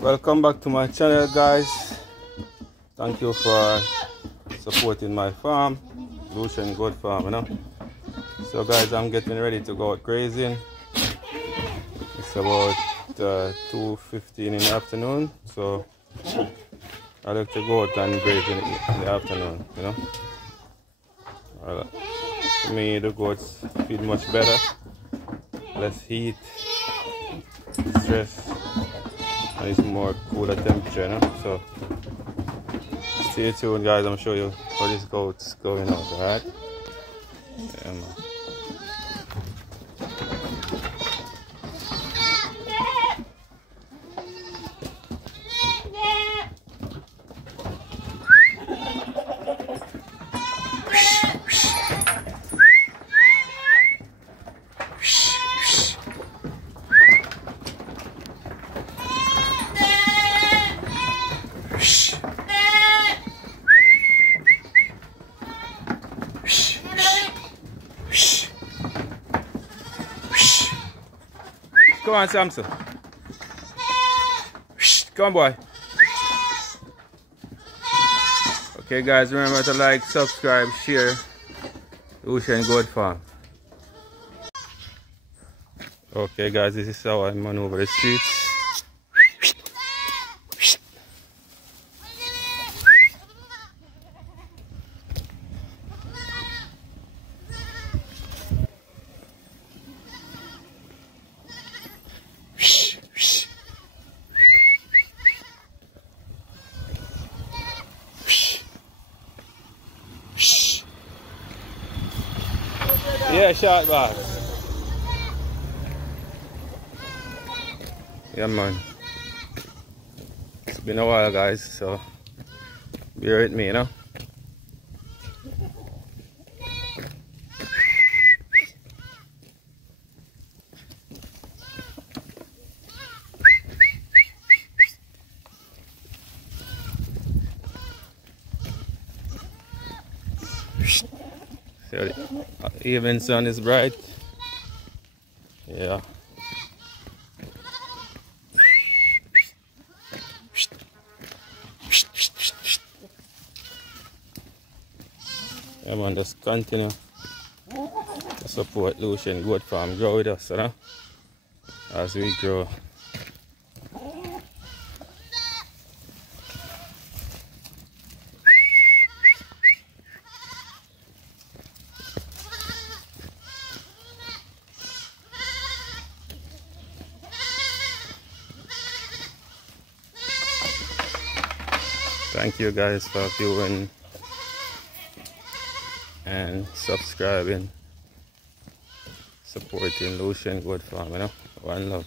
Welcome back to my channel, guys. Thank you for supporting my farm, Lucien Goat Farm, So guys, I'm getting ready to go out grazing. It's about 2:15 in the afternoon, so I like to go out and graze in the afternoon, For me, the goats feed much better, less heat, stress, and it's more cooler temperature, So stay tuned, guys. I'm show you how this goat's going out. Alright, yeah, man. Come on, Samson. Come on, boy. Okay, guys, remember to like, subscribe, share Lucien Goat Farm. Okay, guys, this is how I maneuver the streets. Yeah, shot box. Yeah, man. It's been a while, guys, so bear with me, So the even sun is bright. Yeah. I'm on just continue to support Lucien Goat Farm. Grow with us, as we grow. Thank you guys for viewing and subscribing, supporting Lucien Goat Farm, One love.